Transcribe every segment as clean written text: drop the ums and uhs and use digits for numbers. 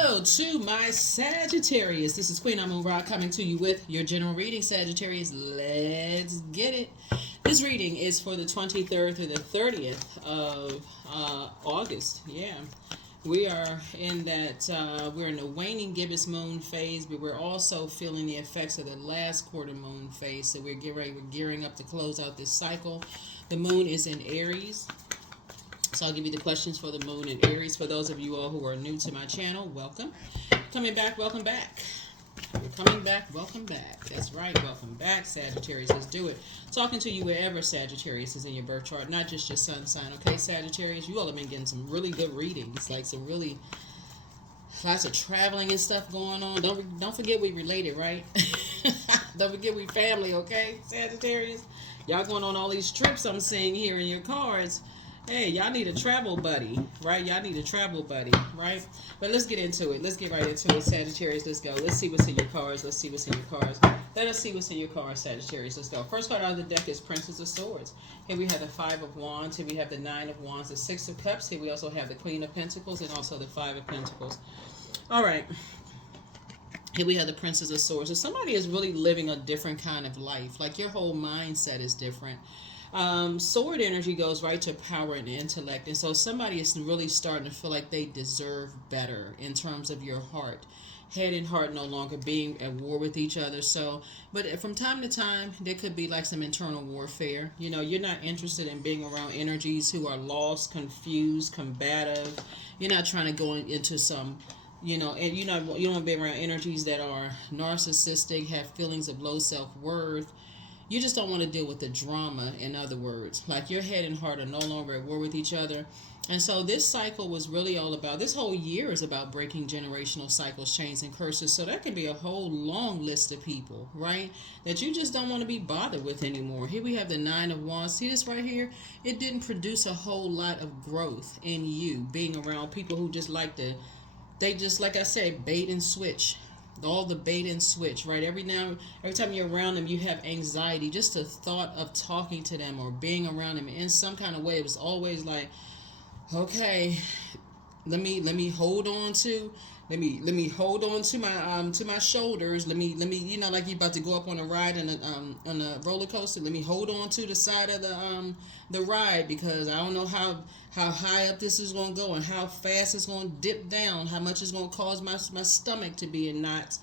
Hello to my Sagittarius. This is Queen Amun Ra coming to you with your general reading, Sagittarius. Let's get it. This reading is for the 23rd through the 30th of August. Yeah. We are in that, we're in the waning gibbous moon phase, but we're also feeling the effects of the last quarter moon phase. So we're gearing up to close out this cycle. The moon is in Aries. So I'll give you the questions for the moon in Aries. For those of you all who are new to my channel, welcome. Coming back, welcome back. You're coming back, welcome back. That's right, welcome back, Sagittarius. Let's do it. Talking to you wherever Sagittarius is in your birth chart, not just your sun sign. Okay, Sagittarius, you all have been getting some really good readings, like some really lots of traveling and stuff going on. Don't forget we related, right? Don't forget we family, okay, Sagittarius? Y'all going on all these trips I'm seeing here in your cards. Hey, y'all need a travel buddy, right? Y'all need a travel buddy, right? But let's get into it. Let's get right into it, Sagittarius. Let's go. Let's see what's in your cards. Let's see what's in your cards. Let us see what's in your cards, Sagittarius. Let's go. First card out of the deck is Princess of Swords. Here we have the Five of Wands. Here we have the Nine of Wands, the Six of Cups. Here we also have the Queen of Pentacles and also the Five of Pentacles. All right. Here we have the Princess of Swords. So somebody is really living a different kind of life. Like your whole mindset is different. Sword energy goes right to power and intellect, and so somebody is really starting to feel like they deserve better in terms of your heart. Head and heart no longer being at war with each other. So, but from time to time, there could be like some internal warfare. You know, you're not interested in being around energies who are lost, confused, combative. You're not trying to go into some, you know, and you don't want to be around energies that are narcissistic, have feelings of low self-worth. You just don't want to deal with the drama, in other words. Like your head and heart are no longer at war with each other. And so this cycle was really all about, this whole year is about breaking generational cycles, chains, and curses. So that can be a whole long list of people, right? That you just don't want to be bothered with anymore. Here we have the Nine of Wands. See this right here? It didn't produce a whole lot of growth in you being around people who just like to, they just, like I said, bait and switch. All the bait and switch, right? Every time you're around them, you have anxiety. Just the thought of talking to them or being around them in some kind of way, it was always like, okay, let me hold on to my shoulders. Let me you know, like you're about to go up on a ride on a roller coaster. Let me hold on to the side of the ride, because I don't know how high up this is going to go and how fast it's going to dip down, how much it's going to cause my stomach to be in knots.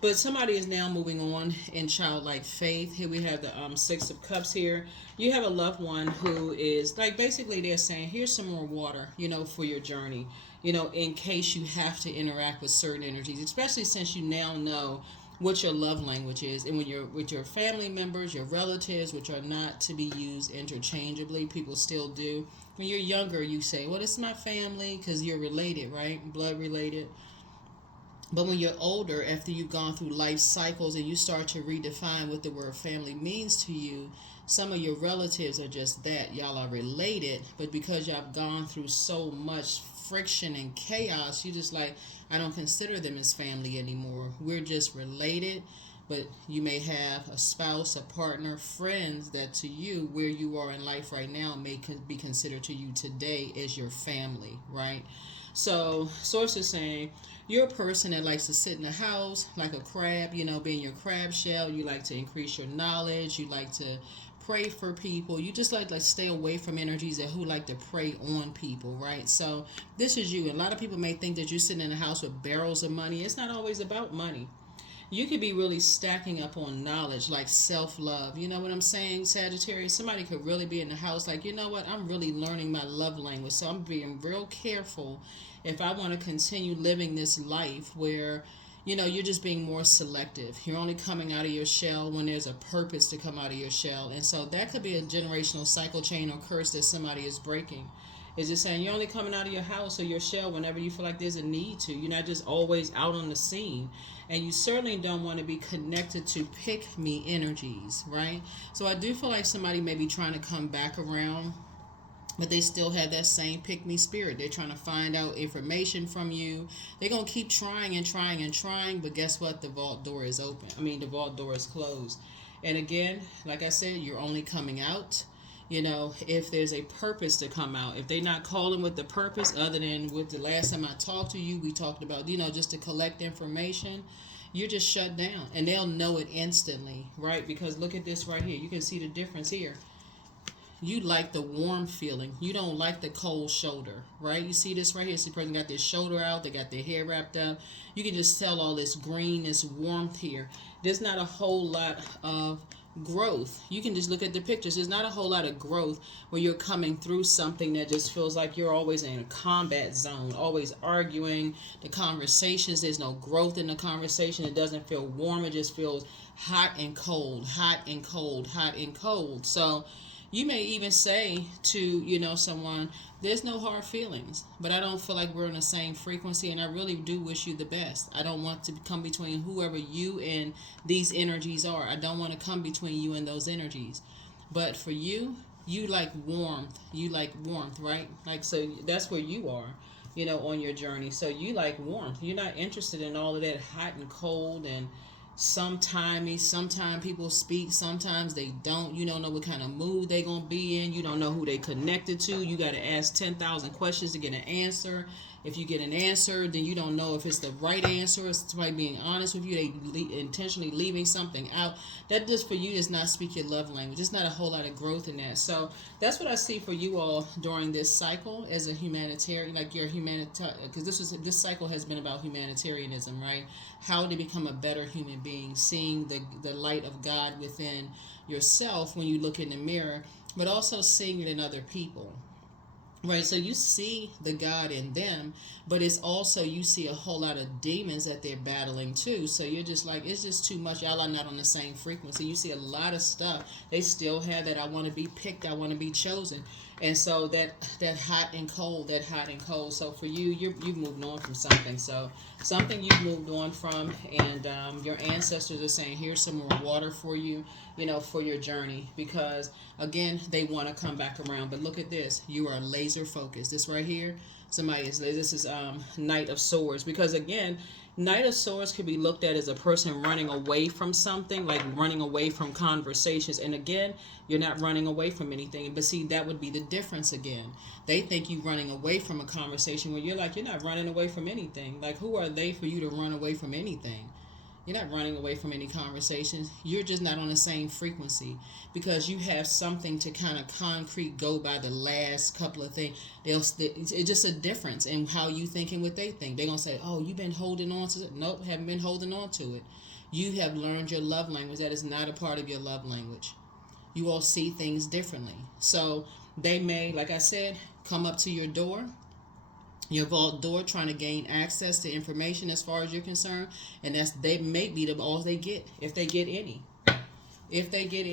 But somebody is now moving on in childlike faith. Here we have the Six of Cups here. You have a loved one who is, like, basically they're saying, here's some more water, you know, for your journey, you know, in case you have to interact with certain energies, especially since you now know what your love language is. And when you're with your family members, your relatives, which are not to be used interchangeably, people still do. When you're younger, you say, well, it's my family, because you're related, right? Blood related. But when you're older, after you've gone through life cycles and you start to redefine what the word family means to you, some of your relatives are just that. Y'all are related, but because y'all have gone through so much friction and chaos, you just like, I don't consider them as family anymore. We're just related, but you may have a spouse, a partner, friends that to you, where you are in life right now, may be considered to you today as your family, right? So, Source is saying, you're a person that likes to sit in the house like a crab, you know, being your crab shell. You like to increase your knowledge. You like to pray for people. You just like stay away from energies that who like to prey on people, right? So this is you. A lot of people may think that you're sitting in a house with barrels of money. It's not always about money. You could be really stacking up on knowledge, like self-love. You know what I'm saying, Sagittarius? Somebody could really be in the house like, you know what? I'm really learning my love language. So I'm being real careful if I want to continue living this life where, you know, you're just being more selective. You're only coming out of your shell when there's a purpose to come out of your shell. And so that could be a generational cycle chain or curse that somebody is breaking. It's just saying you're only coming out of your house or your shell whenever you feel like there's a need to. You're not just always out on the scene. And you certainly don't want to be connected to pick-me energies, right? So I do feel like somebody may be trying to come back around, but they still have that same pick-me spirit. They're trying to find out information from you. They're going to keep trying and trying and trying, but guess what? The vault door is open. The vault door is closed. And again, like I said, you're only coming out. You know, if there's a purpose to come out, if they're not calling with the purpose, other than with the last time I talked to you, we talked about, you know, just to collect information, you're just shut down, and they'll know it instantly, right? Because look at this right here. You can see the difference here. You like the warm feeling. You don't like the cold shoulder, right? You see this right here. See, the person got their shoulder out. They got their hair wrapped up. You can just tell all this green, this warmth here. There's not a whole lot of growth. You can just look at the pictures. There's not a whole lot of growth where you're coming through something that just feels like you're always in a combat zone, always arguing. The conversations, there's no growth in the conversation. It doesn't feel warm. It just feels hot and cold, hot and cold, hot and cold. So you may even say to, you know, someone, there's no hard feelings, but I don't feel like we're on the same frequency, and I really do wish you the best. I don't want to come between whoever you and these energies are. I don't want to come between you and those energies. But for you, you like warmth. You like warmth, right? Like, so that's where you are, you know, on your journey. So you like warmth. You're not interested in all of that hot and cold and sometimes people speak, sometimes they don't. You don't know what kind of mood they gonna be in. You don't know who they connected to. You got to ask 10,000 questions to get an answer. If you get an answer, then you don't know if it's the right answer. It's somebody being honest with you. They intentionally leaving something out. That just for you does not speak your love language. There's not a whole lot of growth in that. So that's what I see for you all during this cycle as a humanitarian, like your humanitarian, because this cycle has been about humanitarianism, right? How to become a better human being, seeing the light of God within yourself when you look in the mirror, but also seeing it in other people. Right, so you see the God in them, but it's also you see a whole lot of demons that they're battling too. So you're just like, it's just too much. Y'all are not on the same frequency. You see a lot of stuff. They still have that I want to be picked, I want to be chosen. And so that hot and cold, that hot and cold. So for you, you've moved on from something. So something you've moved on from, and your ancestors are saying, here's some more water for you, you know, for your journey. Because again, they want to come back around. But look at this. You are laser focused. This right here, this is Knight of Swords. Because again, Knight of Swords could be looked at as a person running away from something, like running away from conversations. And again, you're not running away from anything. But see, that would be the difference again. They think you running away from a conversation when you're like, you're not running away from anything. Like, who are they for you to run away from anything? You're not running away from any conversations. You're just not on the same frequency because you have something to kind of concrete go by the last couple of things. It's just a difference in how you think and what they think. They're going to say, oh, you've been holding on to it. Nope, haven't been holding on to it. You have learned your love language. That is not a part of your love language. You all see things differently. So they may, like I said, come up to your door, your vault door, trying to gain access to information as far as you're concerned, and they may be all they get, if they get any. If they get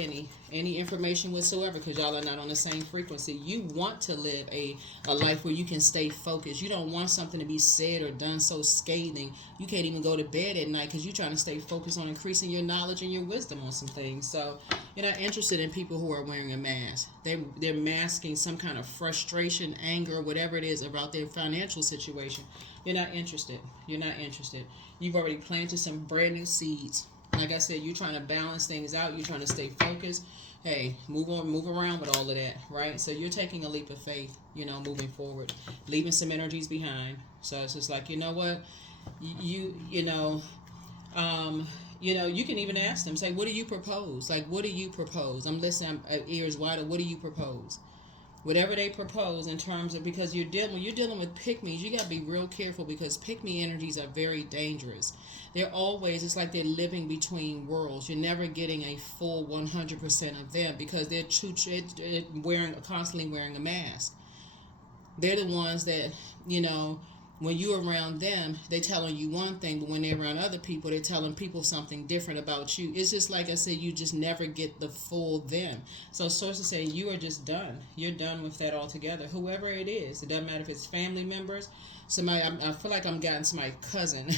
any information whatsoever, because y'all are not on the same frequency. You want to live a life where you can stay focused. You don't want something to be said or done so scathing you can't even go to bed at night because you're trying to stay focused on increasing your knowledge and your wisdom on some things. So you're not interested in people who are wearing a mask. They're masking some kind of frustration, anger, whatever it is about their financial situation. You're not interested. You're not interested. You've already planted some brand new seeds. Like I said, you're trying to balance things out. You're trying to stay focused. Hey, move around with all of that, right? So you're taking a leap of faith, moving forward, leaving some energies behind. So it's just like, you know what, you can even ask them, say, what do you propose? Like, what do you propose? I'm listening, I'm ears wide. What do you propose? Whatever they propose in terms of, because when you're dealing with pick-me's, you got to be real careful because pick-me energies are very dangerous. They're always, it's like they're living between worlds. You're never getting a full 100% of them because they're constantly wearing a mask. They're the ones that, when you're around them, they're telling you one thing, but when they're around other people, they're telling people something different about you. It's just like I said, you just never get the full them. So sources say you are just done. You're done with that altogether. Whoever it is, it doesn't matter if it's family members, somebody. I feel like I'm getting somebody's cousin.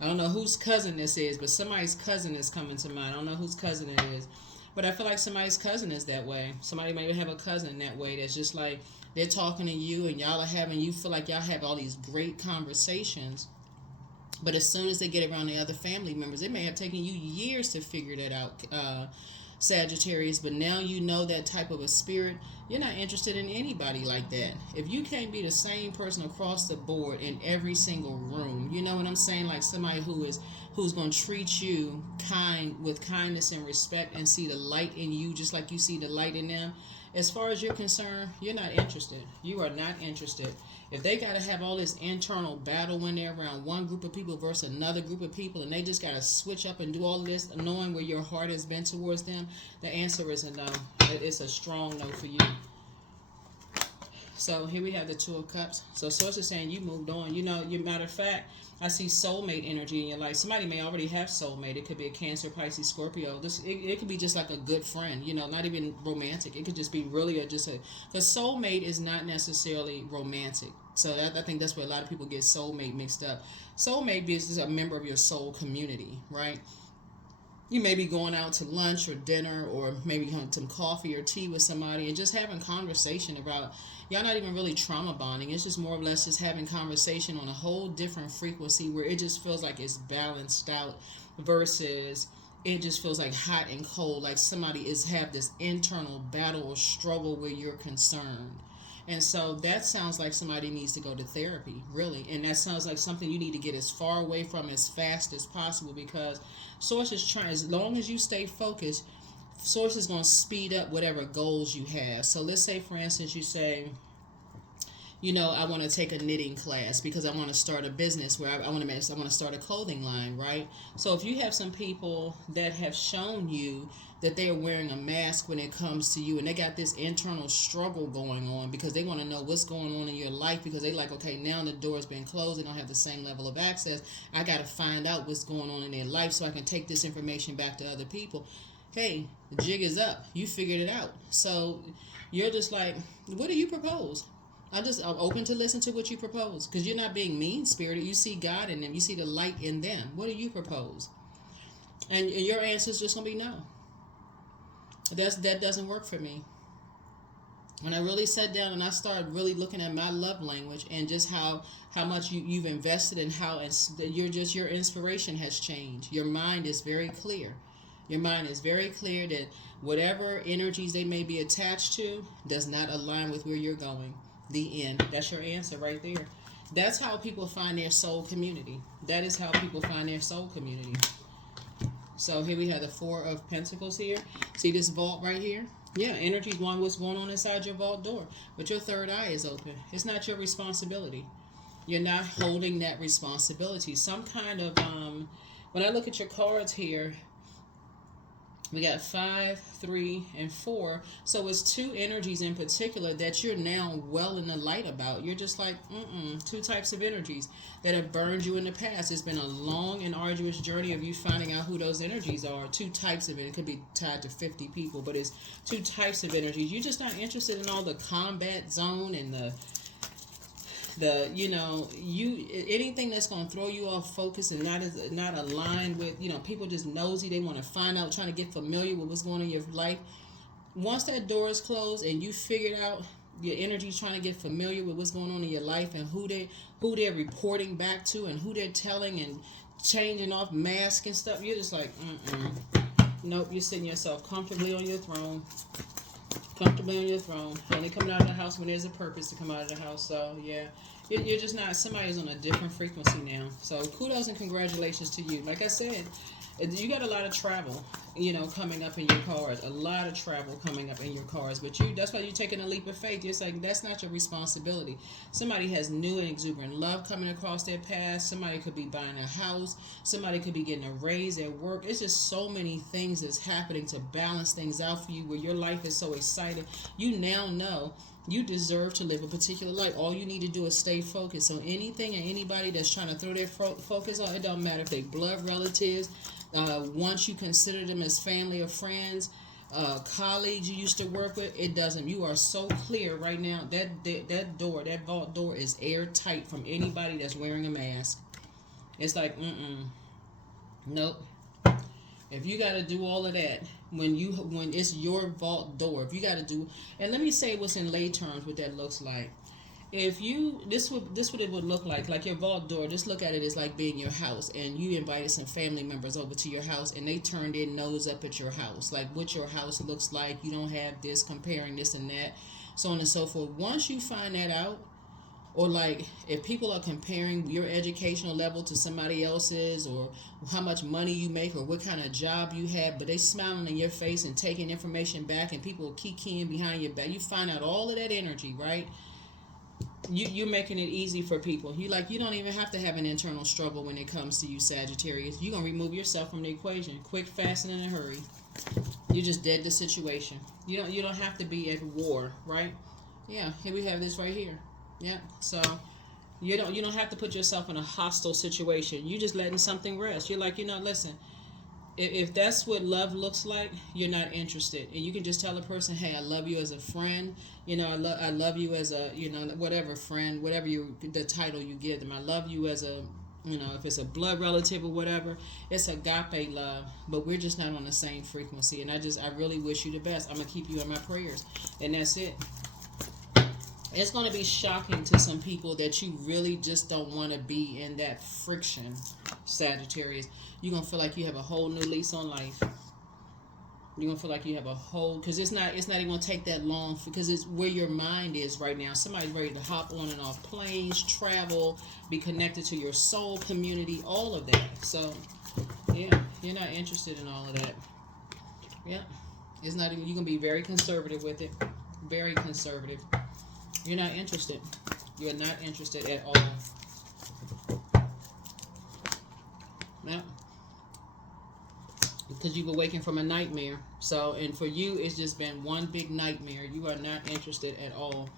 I don't know whose cousin this is, but somebody's cousin is coming to mind. I don't know whose cousin it is, but I feel like somebody's cousin is that way. Somebody may have a cousin that way that's just like, they're talking to you and y'all are you feel like y'all have all these great conversations, but as soon as they get around the other family members, it may have taken you years to figure that out, Sagittarius, but now you know that type of a spirit. You're not interested in anybody like that. If you can't be the same person across the board in every single room, you know what I'm saying? Like somebody who's going to treat you with kindness and respect and see the light in you just like you see the light in them. As far as you're concerned, you're not interested. You are not interested. If they got to have all this internal battle when they're around one group of people versus another group of people, and they just got to switch up and do all this, knowing where your heart has been towards them, the answer is a no. It's a strong no for you. So here we have the Two of Cups. So Source is saying you moved on. You know, matter of fact, I see soulmate energy in your life. Somebody may already have soulmate. It could be a Cancer, Pisces, Scorpio. It could be just like a good friend, you know, not even romantic. It could just be really because soulmate is not necessarily romantic. So I think that's where a lot of people get soulmate mixed up. Soulmate is a member of your soul community, right? You may be going out to lunch or dinner or maybe having some coffee or tea with somebody and just having conversation about, y'all not even really trauma bonding. It's just more or less just having conversation on a whole different frequency where it just feels like it's balanced out versus it just feels like hot and cold, like somebody have this internal battle or struggle where you're concerned. And so that sounds like somebody needs to go to therapy, really. And that sounds like something you need to get as far away from as fast as possible, because Source is trying, as long as you stay focused, Source is going to speed up whatever goals you have. So let's say, for instance, you say, you know, I want to take a knitting class because I want to start a business where I want to start a clothing line, right? So if you have some people that have shown you that they are wearing a mask when it comes to you, and they got this internal struggle going on because they want to know what's going on in your life, because they like, okay, now the door's been closed, they don't have the same level of access. I got to find out what's going on in their life so I can take this information back to other people. Hey, the jig is up. You figured it out. So you're just like, what do you propose? I'm open to listen to what you propose, because you're not being mean-spirited. You see God in them. You see the light in them. What do you propose? And your answer is just going to be no. That doesn't work for me. When I really sat down and I started really looking at my love language and just how much you've invested and how your inspiration has changed. Your mind is very clear. Your mind is very clear that whatever energies they may be attached to does not align with where you're going. The end. That's your answer right there. That's how people find their soul community. That is how people find their soul community. So here we have the Four of Pentacles here. See this vault right here? Yeah, energy's one what's going on inside your vault door. But your third eye is open. It's not your responsibility. You're not holding that responsibility. Some kind of, when I look at your cards here, we got 5, 3, and 4. So it's two energies in particular that you're now well in the light about. You're just like, two types of energies that have burned you in the past. It's been a long and arduous journey of you finding out who those energies are. Two types of it. It could be tied to 50 people, but it's two types of energies. You're just not interested in all the combat zone and anything that's going to throw you off focus and not aligned with, people just nosy. They want to find out, trying to get familiar with what's going on in your life. Once that door is closed and you figured out your energy trying to get familiar with what's going on in your life and who they're reporting back to and who they're telling and changing off masks and stuff, you're just like, nope, you're sitting yourself comfortably on your throne. Only coming out of the house when there's a purpose to come out of the house. So yeah, you're just not, somebody's on a different frequency now. So kudos and congratulations to you. Like I said, you got a lot of travel, coming up in your cards. A lot of travel coming up in your cards. But that's why you're taking a leap of faith. It's like, that's not your responsibility. Somebody has new and exuberant love coming across their path. Somebody could be buying a house. Somebody could be getting a raise at work. It's just so many things that's happening to balance things out for you where your life is so exciting. You now know you deserve to live a particular life. All you need to do is stay focused. So anything and anybody that's trying to throw their focus on, it don't matter if they blood relatives, once you consider them as family or friends, colleagues you used to work with, it doesn't. You are so clear right now. That vault door is airtight from anybody that's wearing a mask. It's like, nope. If you got to do all of that when it's your vault door, if you got to do, and let me say what's in lay terms what that looks like. If you this what it would look like your vault door, just look at it as like being your house, and you invited some family members over to your house and they turned their nose up at your house, like what your house looks like. You don't have this, comparing this and that, so on and so forth. Once you find that out, or like if people are comparing your educational level to somebody else's, or how much money you make, or what kind of job you have, but they smiling in your face and taking information back, and people keying behind your back, you find out all of that energy, right? You're making it easy for people. You don't even have to have an internal struggle when it comes to you, Sagittarius. You're gonna remove yourself from the equation, quick, fast, and in a hurry. You just dead the situation. You don't have to be at war, right? Yeah, here we have this right here. Yeah, so you don't have to put yourself in a hostile situation. You just letting something rest. You're like, listen, if that's what love looks like, you're not interested, and you can just tell a person, hey, I love you as a friend. I love you as a whatever friend, whatever the title you give them. I love you as a if it's a blood relative or whatever. It's agape love, but we're just not on the same frequency. And I really wish you the best. I'm gonna keep you in my prayers, and that's it. It's going to be shocking to some people that you really just don't want to be in that friction, Sagittarius. You're going to feel like you have a whole new lease on life. You're going to feel like you have a whole, because it's not even going to take that long, because it's where your mind is right now. Somebody's ready to hop on and off planes, travel, be connected to your soul community, all of that. So, yeah, you're not interested in all of that. Yeah, it's not even, you're going to be very conservative with it. Very conservative. You're not interested. You're not interested at all. No. Because you've awakened from a nightmare. So, and for you, it's just been one big nightmare. You are not interested at all.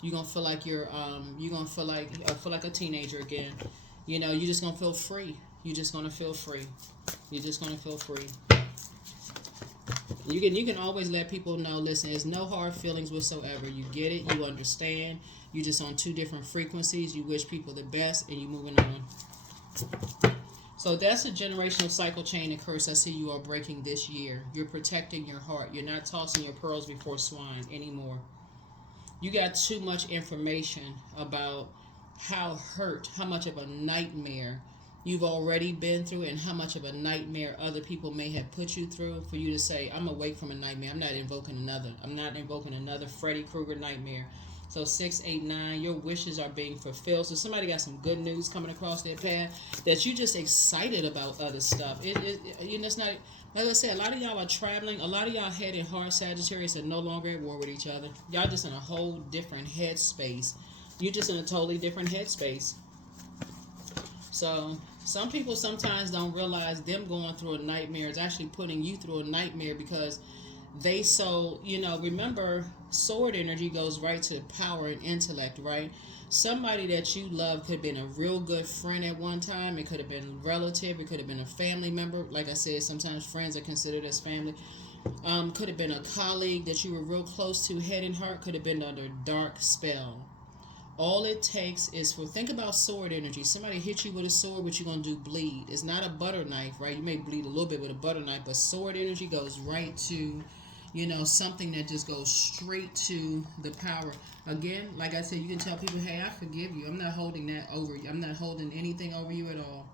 You're gonna feel like you're gonna feel like a teenager again. You're just gonna feel free. You're just gonna feel free. You're just gonna feel free. You can always let people know, listen, there's no hard feelings whatsoever. You get it, you understand. You just on two different frequencies. You wish people the best, and you moving on. So that's a generational cycle chain and curse I see you are breaking this year. You're protecting your heart. You're not tossing your pearls before swine anymore. You got too much information about how much of a nightmare you've already been through, and how much of a nightmare other people may have put you through, for you to say, I'm awake from a nightmare. I'm not invoking another Freddy Krueger nightmare. So 6, 8, 9, your wishes are being fulfilled. So somebody got some good news coming across their path, that you just excited about other stuff. It's not, like I said, a lot of y'all are traveling. A lot of y'all head and heart, Sagittarius, are no longer at war with each other. Y'all just in a whole different headspace. You're just in a totally different headspace. So some people sometimes don't realize them going through a nightmare is actually putting you through a nightmare, because remember, sword energy goes right to power and intellect, right? Somebody that you love could have been a real good friend at one time. It could have been a relative. It could have been a family member. Like I said, sometimes friends are considered as family. Could have been a colleague that you were real close to, head and heart. Could have been under dark spell. All it takes is think about sword energy. Somebody hit you with a sword, what you're going to do, bleed. It's not a butter knife, right? You may bleed a little bit with a butter knife, but sword energy goes right to, something that just goes straight to the power. Again, like I said, you can tell people, hey, I forgive you. I'm not holding that over you. I'm not holding anything over you at all.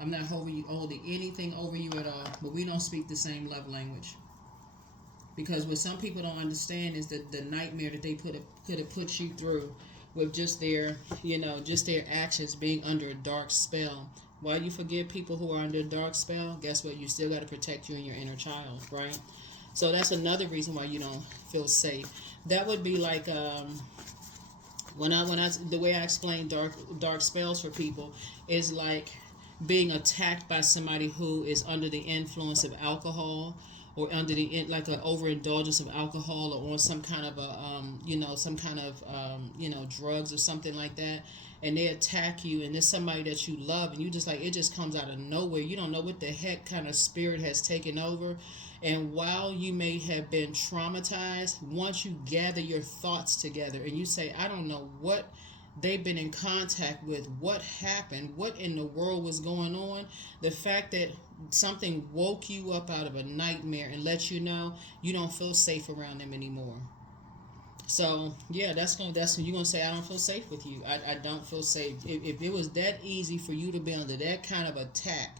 I'm not holding anything over you at all. But we don't speak the same love language. Because what some people don't understand is that the nightmare that they could have put you through, with just their actions being under a dark spell. While you forgive people who are under a dark spell, guess what? You still got to protect you and your inner child, right? So that's another reason why you don't feel safe. That would be like the way I explain dark spells for people is like being attacked by somebody who is under the influence of alcohol, or under like an overindulgence of alcohol, or on some kind of drugs or something like that, and they attack you, and there's somebody that you love, and you just like, it just comes out of nowhere. You don't know what the heck kind of spirit has taken over, and while you may have been traumatized, once you gather your thoughts together and you say, I don't know what they've been in contact with, what happened, what in the world was going on, the fact that something woke you up out of a nightmare and let you know you don't feel safe around them anymore. So yeah, that's when you're gonna say I don't feel safe with you. I don't feel safe. If it was that easy for you to be under that kind of attack,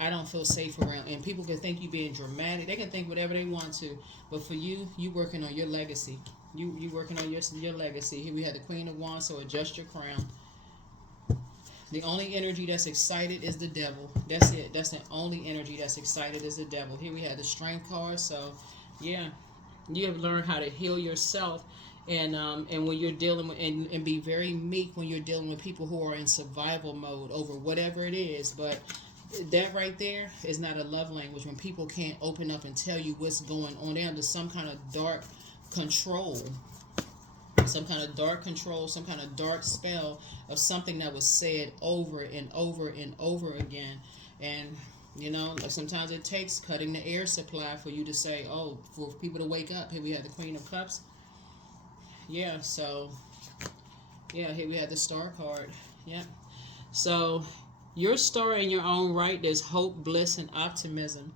I don't feel safe around. And people can think you being dramatic. They can think whatever they want to, but for you, you working on your legacy. You working on your legacy. Here we had the Queen of Wands, so adjust your crown. The only energy that's excited is the devil. That's it. That's the only energy that's excited is the devil. Here we had the Strength card. So, yeah, you have learned how to heal yourself, and when you're dealing with and be very meek when you're dealing with people who are in survival mode over whatever it is. But that right there is not a love language. When people can't open up and tell you what's going on, they're under some kind of dark control, some kind of dark control, some kind of dark spell of something that was said over and over and over again. And like sometimes it takes cutting the air supply for you to say, oh, for people to wake up. Here we have the Queen of Cups. Yeah, so yeah, here we have the Star card. Yeah. So your star in your own right, there's hope, bliss, and optimism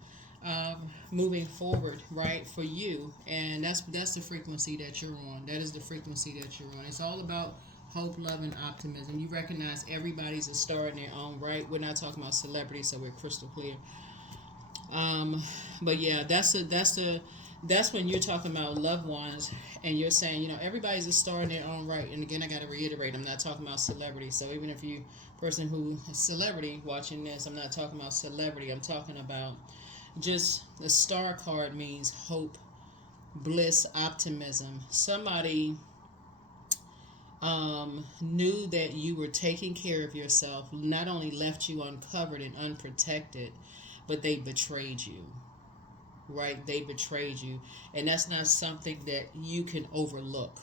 moving forward, right, for you. And that's the frequency that you're on. That is the frequency that you're on. It's all about hope, love, and optimism. You recognize everybody's a star in their own right. We're not talking about celebrities, so we're crystal clear. But yeah, that's when you're talking about loved ones, and you're saying, everybody's a star in their own right. And again, I got to reiterate, I'm not talking about celebrity. So even if you person who is celebrity watching this, I'm not talking about celebrity. I'm talking about just the star card means hope, bliss, optimism. Somebody knew that you were taking care of yourself, not only left you uncovered and unprotected, but they betrayed you. Right? They betrayed you. And that's not something that you can overlook.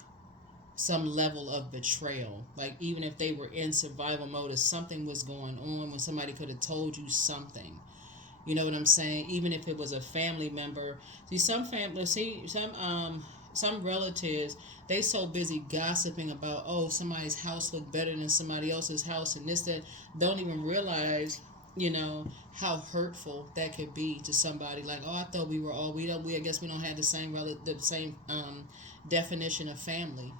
Some level of betrayal. Like even if they were in survival mode, if something was going on, when somebody could have told you something. You know what I'm saying? Even if it was a family member. Some relatives, they so busy gossiping about, oh, somebody's house looked better than somebody else's house and this, that, don't even realize, how hurtful that could be to somebody. Like, oh, I thought I guess we don't have the same definition of family.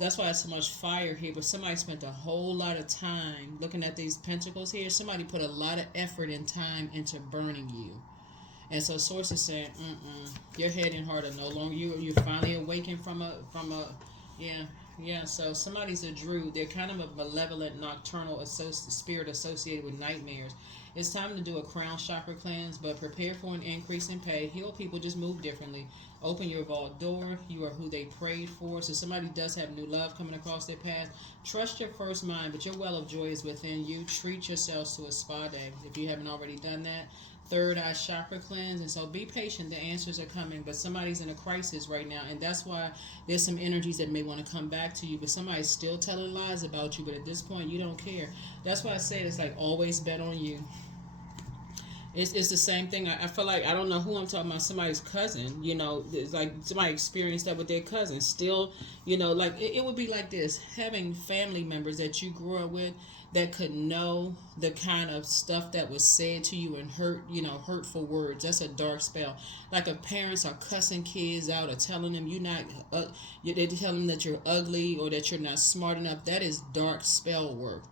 That's why it's so much fire here. But somebody spent a whole lot of time looking at these pentacles here. Somebody put a lot of effort and time into burning you. And so Source is saying, your head and heart are no longer, you're finally awakened from a, so somebody's a druid. They're kind of a malevolent, nocturnal spirit associated with nightmares. It's time to do a crown chakra cleanse, but prepare for an increase in pay. Heal people, just move differently. Open your vault door. You are who they prayed for. So somebody does have new love coming across their path. Trust your first mind, but your well of joy is within you. Treat yourselves to a spa day if you haven't already done that. Third eye chakra cleanse. And so be patient. The answers are coming, but somebody's in a crisis right now, and that's why there's some energies that may want to come back to you, but somebody's still telling lies about you, but at this point you don't care. That's why I said it's like always bet on you. It's the same thing. I feel like, I don't know who I'm talking about, somebody's cousin, it's like somebody experienced that with their cousin. Still, like it would be like this, having family members that you grew up with that could know the kind of stuff that was said to you and hurtful words. That's a dark spell. Like if parents are cussing kids out or telling them they tell them that you're ugly or that you're not smart enough. That is dark spell work.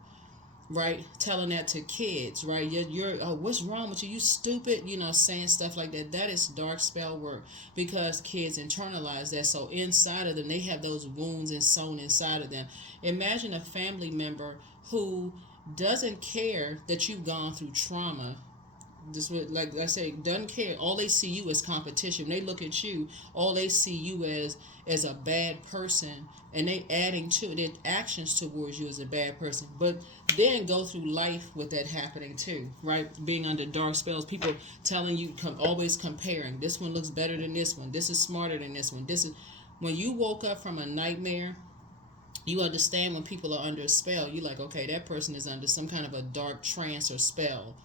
Right, telling that to kids, right? You're what's wrong with you? You stupid, saying stuff like that. That is dark spell work because kids internalize that. So inside of them, they have those wounds and sewn inside of them. Imagine a family member who doesn't care that you've gone through trauma. Just like I say, doesn't care. All they see you as competition. When they look at you, all they see you as a bad person, and they adding to their actions towards you as a bad person. But then go through life with that happening too, right? Being under dark spells, people telling you, always comparing. This one looks better than this one. This is smarter than this one. This is when you woke up from a nightmare. You understand when people are under a spell. You're like, okay, that person is under some kind of a dark trance or spell.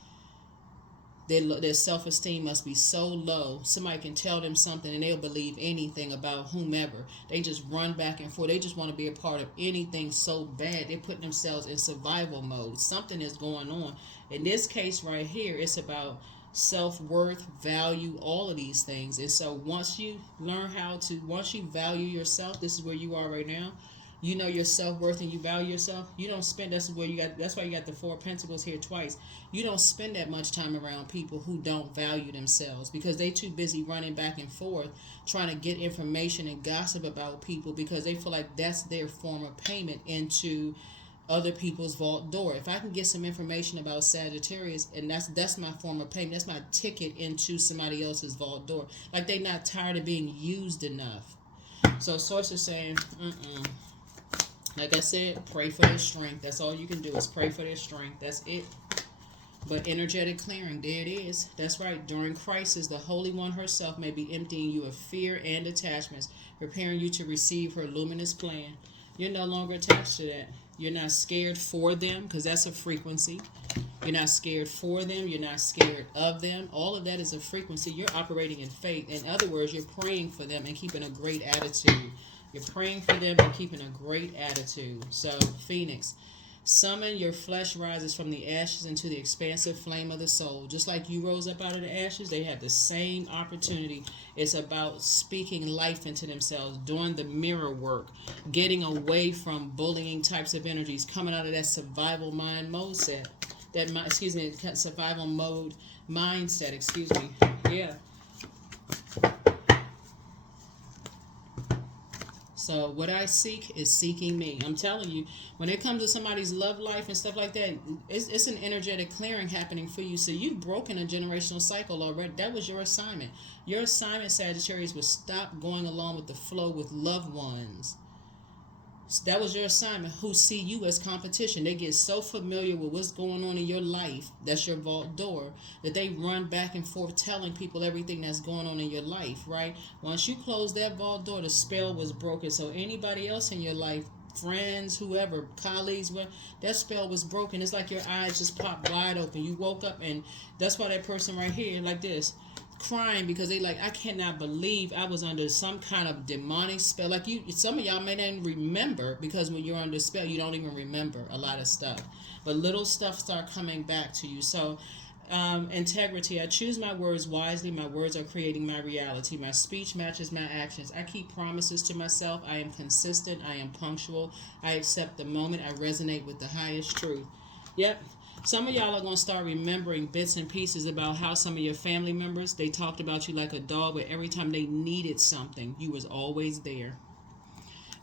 Their self-esteem must be so low. Somebody can tell them something and they'll believe anything about whomever. They just run back and forth. They just want to be a part of anything so bad. They're putting themselves in survival mode. Something is going on. In this case right here, it's about self-worth, value, all of these things. And so once you value yourself, this is where you are right now. You know your self-worth and you value yourself. You don't spend, that's why you got the Four of Pentacles here twice. You don't spend that much time around people who don't value themselves, because they too busy running back and forth trying to get information and gossip about people, because they feel like that's their form of payment into other people's vault door. If I can get some information about Sagittarius, and that's my form of payment, that's my ticket into somebody else's vault door. Like, they're not tired of being used enough. So Source is saying, like I said, pray for their strength. That's all you can do, is pray for their strength. That's it. But energetic clearing, there it is. That's right. During crisis, the Holy One herself may be emptying you of fear and attachments, preparing you to receive her luminous plan. You're no longer attached to that. You're not scared for them, because that's a frequency. You're not scared for them. You're not scared of them. All of that is a frequency. You're operating in faith. In other words, you're praying for them and keeping a great attitude. You're praying for them and keeping a great attitude. So, Phoenix, summon your flesh rises from the ashes into the expansive flame of the soul. Just like you rose up out of the ashes, they have the same opportunity. It's about speaking life into themselves, doing the mirror work, getting away from bullying types of energies, coming out of that survival mind mindset. Survival mode mindset, Yeah. So what I seek is seeking me. I'm telling you, when it comes to somebody's love life and stuff like that, it's an energetic clearing happening for you. So you've broken a generational cycle already. That was your assignment. Your assignment, Sagittarius, was stop going along with the flow with loved ones. That was your assignment, who see you as competition. They get so familiar with what's going on in your life, that's your vault door, that they run back and forth telling people everything that's going on in your life, right? Once you close that vault door, the spell was broken. So anybody else in your life, friends, whoever, colleagues, that spell was broken. It's like your eyes just popped wide open. You woke up, and that's why that person right here, like this, crying, because they like, I cannot believe I was under some kind of demonic spell. Like, some of y'all may not even remember, because when you're under spell, you don't even remember a lot of stuff, but little stuff start coming back to you. So integrity, I choose my words wisely. My words are creating my reality. My speech matches my actions. I keep promises to myself. I am consistent. I am punctual. I accept the moment. I resonate with the highest truth. Yep. Some of y'all are going to start remembering bits and pieces about how some of your family members, they talked about you like a dog, but every time they needed something, you was always there.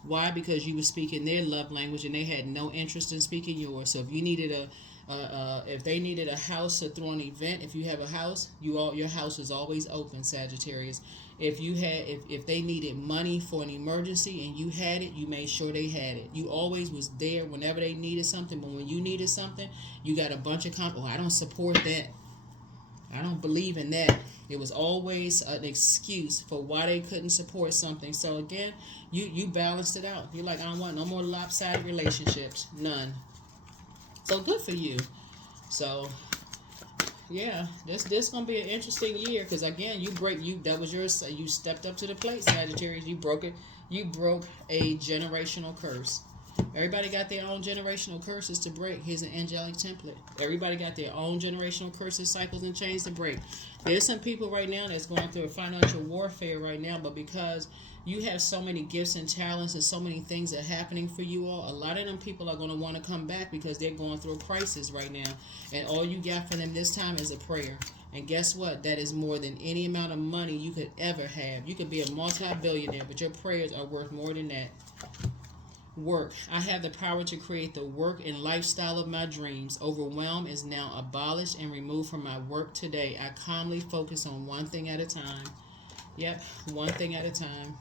Why? Because you were speaking their love language and they had no interest in speaking yours. So if you needed if they needed a house to throw an event, if you have a house, your house is always open, Sagittarius. If they needed money for an emergency and you had it, you made sure they had it. You always was there whenever they needed something. But when you needed something, you got a bunch of I don't support that. I don't believe in that. It was always an excuse for why they couldn't support something. So again, you balanced it out. You're like, I don't want no more lopsided relationships. None. So good for you. So yeah, this gonna be an interesting year, because again, you stepped up to the plate, Sagittarius. You broke it. You broke a generational curse. Everybody got their own generational curses to break. Here's an angelic template. Everybody got their own generational curses, cycles, and chains to break. There's some people right now that's going through a financial warfare right now, but because you have so many gifts and talents and so many things that are happening for you all, a lot of them people are going to want to come back because they're going through a crisis right now. And all you got for them this time is a prayer. And guess what? That is more than any amount of money you could ever have. You could be a multi-billionaire, but your prayers are worth more than that. Work. I have the power to create the work and lifestyle of my dreams. Overwhelm is now abolished and removed from my work today. I calmly focus on one thing at a time. Yep, one thing at a time.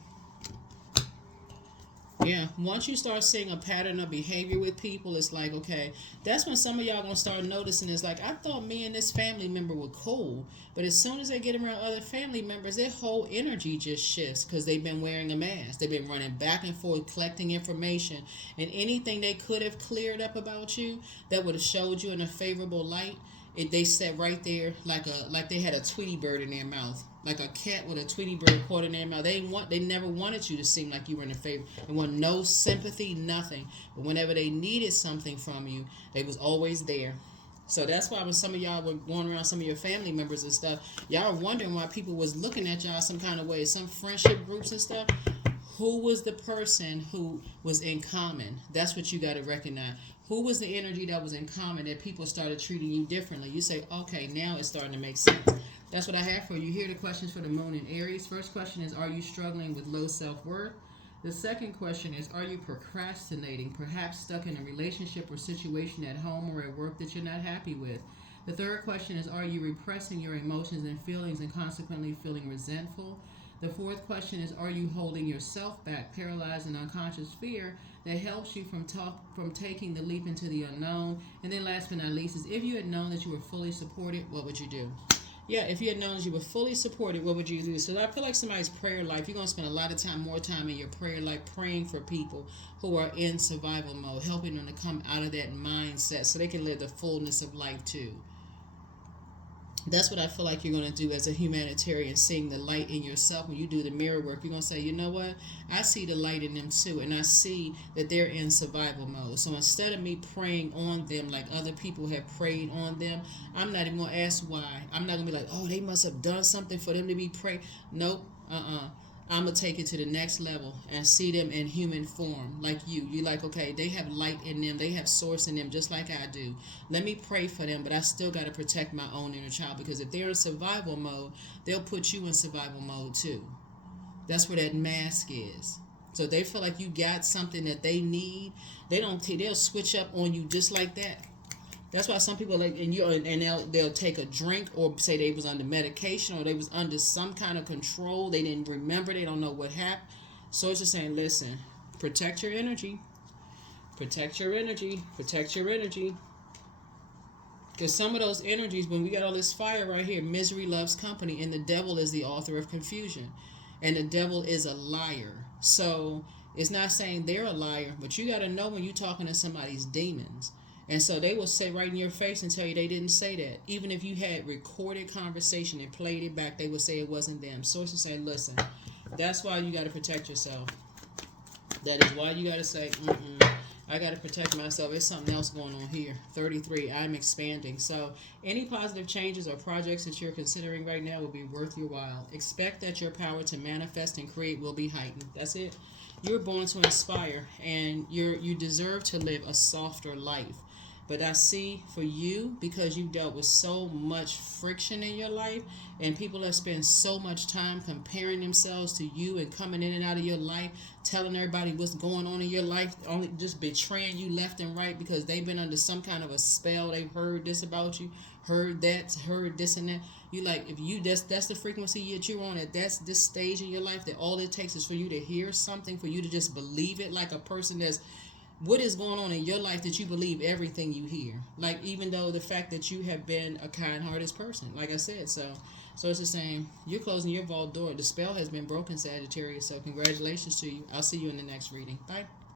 Yeah, once you start seeing a pattern of behavior with people, it's like, okay, that's when some of y'all gonna start noticing. It's like, I thought me and this family member were cool, but as soon as they get around other family members, their whole energy just shifts, because they've been wearing a mask. They've been running back and forth collecting information, and anything they could have cleared up about you that would have showed you in a favorable light, they sat right there like they had a Tweety bird in their mouth, like a cat with a Tweety bird caught in their mouth. They never wanted you to seem like you were in a favor. They want no sympathy, nothing. But whenever they needed something from you, they was always there. So that's why when some of y'all were going around some of your family members and stuff, y'all are wondering why people was looking at y'all some kind of way, some friendship groups and stuff. Who was the person who was in common? That's what you got to recognize. Who was the energy that was in common that people started treating you differently? You say, okay, now it's starting to make sense. That's what I have for you. Here are the questions for the moon in Aries. First question is, are you struggling with low self-worth? The second question is, are you procrastinating, perhaps stuck in a relationship or situation at home or at work that you're not happy with? The third question is, are you repressing your emotions and feelings and consequently feeling resentful? The fourth question is, are you holding yourself back, paralyzed in unconscious fear that helps you from taking the leap into the unknown? And then last but not least is, if you had known that you were fully supported, what would you do? Yeah, if you had known that you were fully supported, what would you do? So I feel like somebody's prayer life, you're going to spend a lot of time, more time in your prayer life praying for people who are in survival mode, helping them to come out of that mindset so they can live the fullness of life too. That's what I feel like you're going to do as a humanitarian, seeing the light in yourself. When you do the mirror work, you're going to say, you know what? I see the light in them too, and I see that they're in survival mode. So instead of me praying on them like other people have prayed on them, I'm not even going to ask why. I'm not going to be like, oh, they must have done something for them to be prayed. Nope. I'm going to take it to the next level and see them in human form like you. You're like, okay, they have light in them. They have source in them just like I do. Let me pray for them, but I still got to protect my own inner child, because if they're in survival mode, they'll put you in survival mode too. That's where that mask is. So they feel like you got something that they need. They'll switch up on you just like that. That's why some people they'll take a drink or say they was under medication or they was under some kind of control. They didn't remember. They don't know what happened. So it's just saying, listen, protect your energy. Protect your energy. Protect your energy. Because some of those energies, when we got all this fire right here, misery loves company, and the devil is the author of confusion. And the devil is a liar. So it's not saying they're a liar, but you got to know when you're talking to somebody's demons. And so they will say right in your face and tell you they didn't say that. Even if you had recorded conversation and played it back, they would say it wasn't them. Sources say, listen, that's why you got to protect yourself. That is why you got to say, I got to protect myself. There's something else going on here. 33, I'm expanding. So any positive changes or projects that you're considering right now will be worth your while. Expect that your power to manifest and create will be heightened. That's it. You're born to inspire, and you deserve to live a softer life. But I see for you, because you dealt with so much friction in your life, and people have spent so much time comparing themselves to you and coming in and out of your life, telling everybody what's going on in your life, only just betraying you left and right because they've been under some kind of a spell. They've heard this about you, heard that, heard this and that. You like, if you that's the frequency that you're on at that's this stage in your life, that all it takes is for you to hear something, for you to just believe it, like a person that's, what is going on in your life that you believe everything you hear? Like, even though the fact that you have been a kind-hearted person, like I said. So it's the same. You're closing your vault door. The spell has been broken, Sagittarius. So congratulations to you. I'll see you in the next reading. Bye.